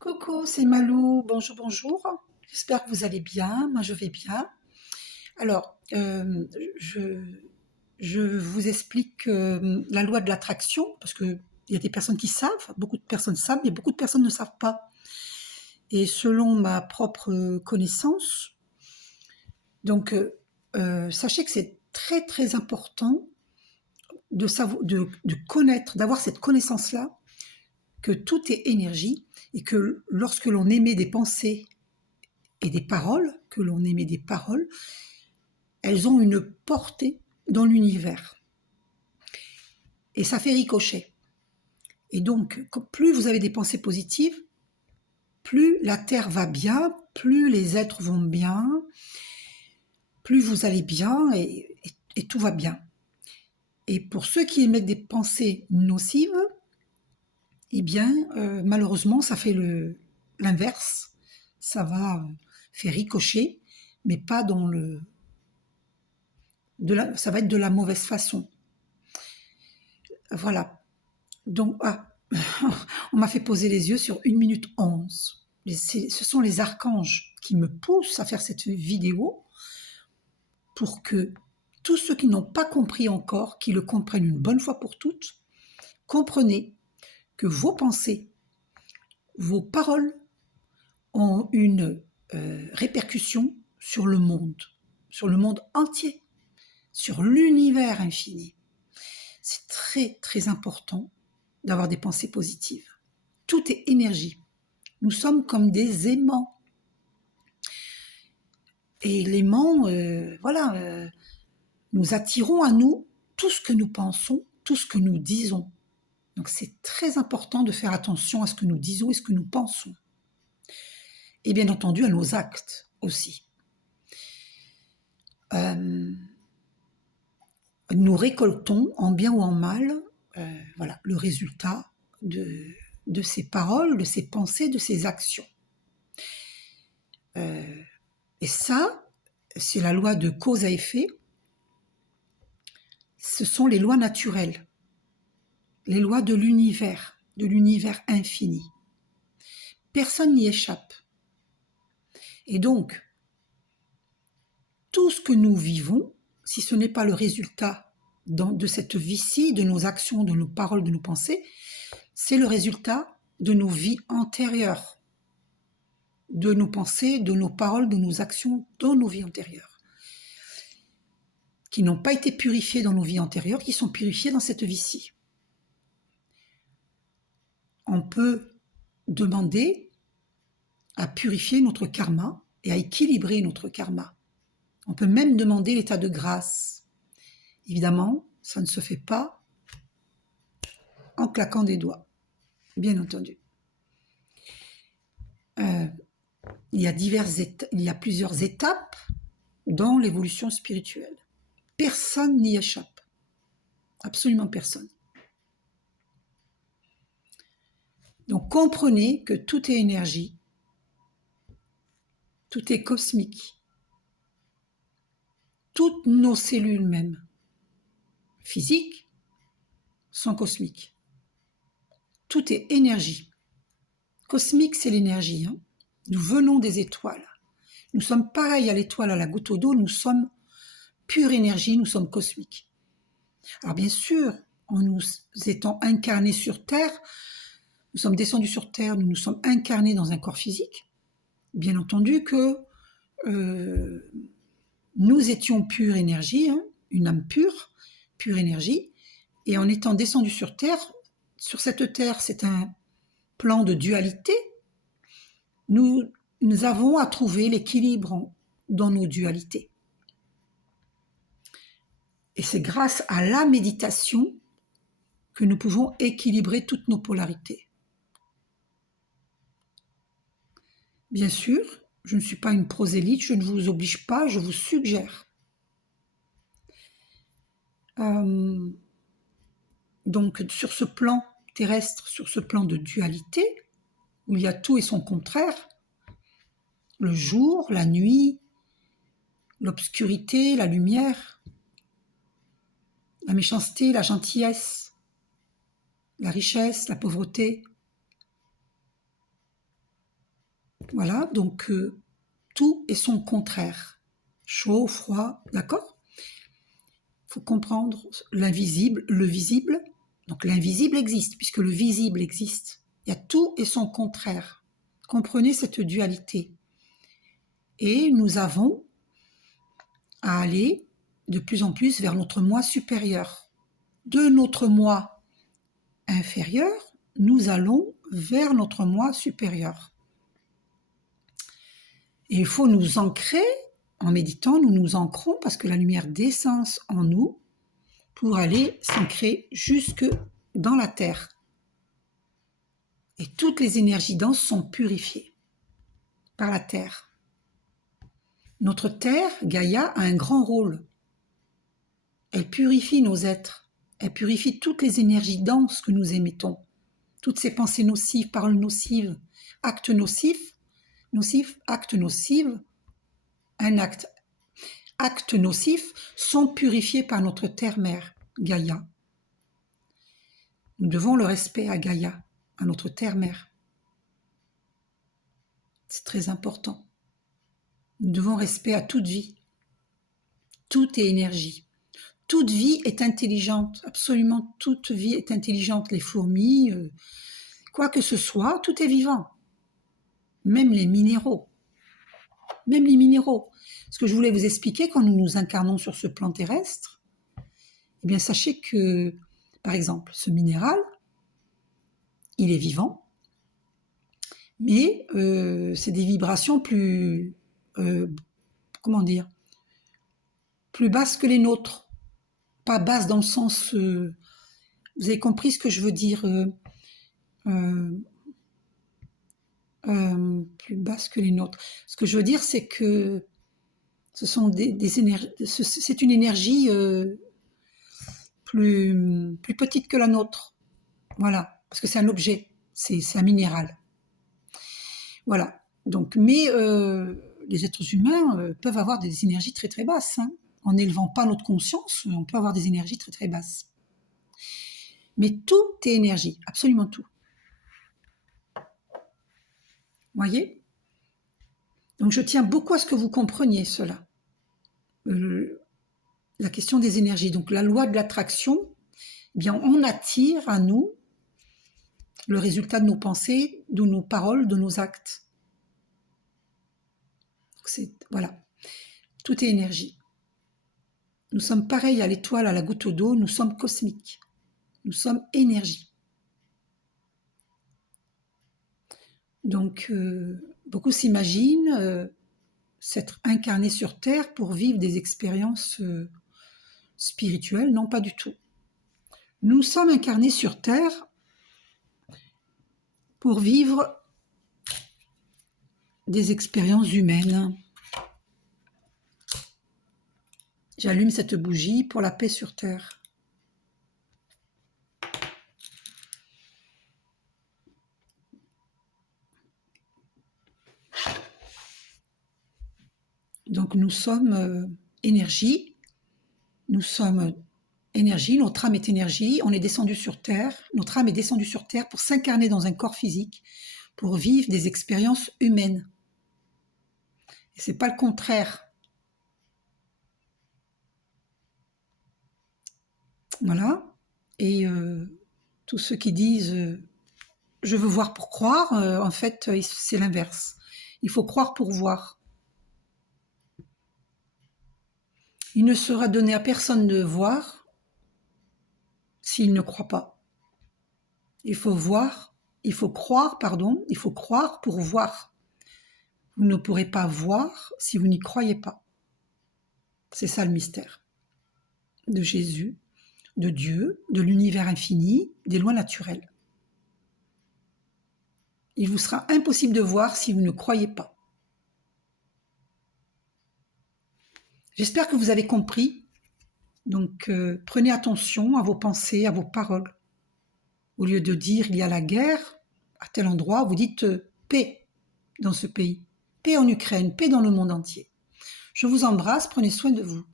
Coucou, c'est Malou. Bonjour, bonjour. J'espère que vous allez bien. Moi, je vais bien. Alors, je, je vous explique la loi de l'attraction, parce que il y a des personnes qui savent, beaucoup de personnes savent, mais beaucoup de personnes ne savent pas. Et selon ma propre connaissance, donc, sachez que c'est très, très important de connaître, d'avoir cette connaissance-là, que tout est énergie et que lorsque l'on émet des pensées et des paroles, que l'on émet des paroles, elles ont une portée dans l'univers. Et ça fait ricochet. Et donc, plus vous avez des pensées positives, plus la Terre va bien, plus les êtres vont bien, plus vous allez bien et tout va bien. Et pour ceux qui émettent des pensées nocives, eh bien, malheureusement, ça fait l'inverse. Ça va faire ricocher, mais pas dans ça va être de la mauvaise façon. Voilà. Donc, on m'a fait poser les yeux sur 1 minute 11. Ce sont les archanges qui me poussent à faire cette vidéo pour que tous ceux qui n'ont pas compris encore, qui le comprennent une bonne fois pour toutes, comprenez que vos pensées, vos paroles ont une répercussion sur le monde entier, sur l'univers infini. C'est très très important d'avoir des pensées positives. Tout est énergie. Nous sommes comme des aimants. Et l'aimant, nous attirons à nous tout ce que nous pensons, tout ce que nous disons. Donc c'est très important de faire attention à ce que nous disons et ce que nous pensons. Et bien entendu à nos actes aussi. Nous récoltons, en bien ou en mal, le résultat de ces paroles, de ces pensées, de ces actions. Et ça, c'est la loi de cause à effet. Ce sont les lois naturelles, les lois de l'univers infini. Personne n'y échappe. Et donc, tout ce que nous vivons, si ce n'est pas le résultat de cette vie-ci, de nos actions, de nos paroles, de nos pensées, c'est le résultat de nos vies antérieures, de nos pensées, de nos paroles, de nos actions dans nos vies antérieures, qui n'ont pas été purifiées dans nos vies antérieures, qui sont purifiées dans cette vie-ci. On peut demander à purifier notre karma et à équilibrer notre karma. On peut même demander l'état de grâce. Évidemment, ça ne se fait pas en claquant des doigts, bien entendu. Il y a plusieurs étapes dans l'évolution spirituelle. Personne n'y échappe. Absolument personne. Donc comprenez que tout est énergie, tout est cosmique. Toutes nos cellules même, physiques, sont cosmiques. Tout est énergie. Cosmique, c'est l'énergie. Nous venons des étoiles. Nous sommes pareils à l'étoile, à la goutte d'eau, nous sommes pure énergie, nous sommes cosmiques. Alors bien sûr, en nous étant incarnés sur Terre, nous sommes descendus sur Terre, nous nous sommes incarnés dans un corps physique. Bien entendu que nous étions pure énergie, une âme pure, pure énergie, et en étant descendus sur Terre, sur cette Terre, c'est un plan de dualité, nous avons à trouver l'équilibre dans nos dualités. Et c'est grâce à la méditation que nous pouvons équilibrer toutes nos polarités. Bien sûr, je ne suis pas une prosélyte, je ne vous oblige pas, je vous suggère. Donc sur ce plan terrestre, sur ce plan de dualité, où il y a tout et son contraire, le jour, la nuit, l'obscurité, la lumière, la méchanceté, la gentillesse, la richesse, la pauvreté. Voilà, donc tout est son contraire. Chaud, froid, d'accord? Il faut comprendre l'invisible, le visible. Donc l'invisible existe, puisque le visible existe. Il y a tout et son contraire. Comprenez cette dualité. Et nous avons à aller de plus en plus vers notre moi supérieur. De notre moi inférieur, nous allons vers notre moi supérieur. Et il faut nous ancrer, en méditant, nous nous ancrons parce que la lumière descend en nous pour aller s'ancrer jusque dans la terre. Et toutes les énergies denses sont purifiées par la terre. Notre terre, Gaïa, a un grand rôle. Elle purifie nos êtres. Elle purifie toutes les énergies denses que nous émettons. Toutes ces pensées nocives, paroles nocives, actes nocifs, actes nocifs, actes nocifs sont purifiés par notre terre-mère, Gaïa. Nous devons le respect à Gaïa, à notre terre-mère. C'est très important. Nous devons respect à toute vie. Tout est énergie. Toute vie est intelligente. Absolument toute vie est intelligente. Les fourmis, quoi que ce soit, tout est vivant. Même les minéraux. Même les minéraux. Ce que je voulais vous expliquer, quand nous nous incarnons sur ce plan terrestre, eh bien sachez que, par exemple, ce minéral, il est vivant, mais c'est des vibrations plus, plus basses que les nôtres. Pas basses dans le sens, vous avez compris ce que je veux dire, plus basses que les nôtres. Ce que je veux dire, c'est que ce sont des énergies, c'est une énergie plus petite que la nôtre. Voilà, parce que c'est un objet, c'est un minéral. Voilà. Donc, mais les êtres humains peuvent avoir des énergies très très basses. Hein. En n'élevant pas notre conscience, on peut avoir des énergies très très basses. Mais tout est énergie, absolument tout. Voyez ? Donc je tiens beaucoup à ce que vous compreniez cela. La question des énergies. Donc la loi de l'attraction, eh bien on attire à nous le résultat de nos pensées, de nos paroles, de nos actes. Voilà, tout est énergie. Nous sommes pareils à l'étoile, à la goutte d'eau, nous sommes cosmiques. Nous sommes énergie. Donc, beaucoup s'imaginent s'être incarnés sur Terre pour vivre des expériences spirituelles. Non, pas du tout. Nous sommes incarnés sur Terre pour vivre des expériences humaines. J'allume cette bougie pour la paix sur Terre. Donc nous sommes énergie, notre âme est énergie, on est descendu sur Terre, notre âme est descendue sur Terre pour s'incarner dans un corps physique, pour vivre des expériences humaines. Et c'est pas le contraire. Voilà. Et tous ceux qui disent je veux voir pour croire, en fait, c'est l'inverse. Il faut croire pour voir. Il ne sera donné à personne de voir s'il ne croit pas. Il faut croire pour voir. Vous ne pourrez pas voir si vous n'y croyez pas. C'est ça le mystère de Jésus, de Dieu, de l'univers infini, des lois naturelles. Il vous sera impossible de voir si vous ne croyez pas. J'espère que vous avez compris. Donc, prenez attention à vos pensées, à vos paroles. Au lieu de dire il y a la guerre à tel endroit, vous dites paix dans ce pays, paix en Ukraine, paix dans le monde entier. Je vous embrasse, prenez soin de vous.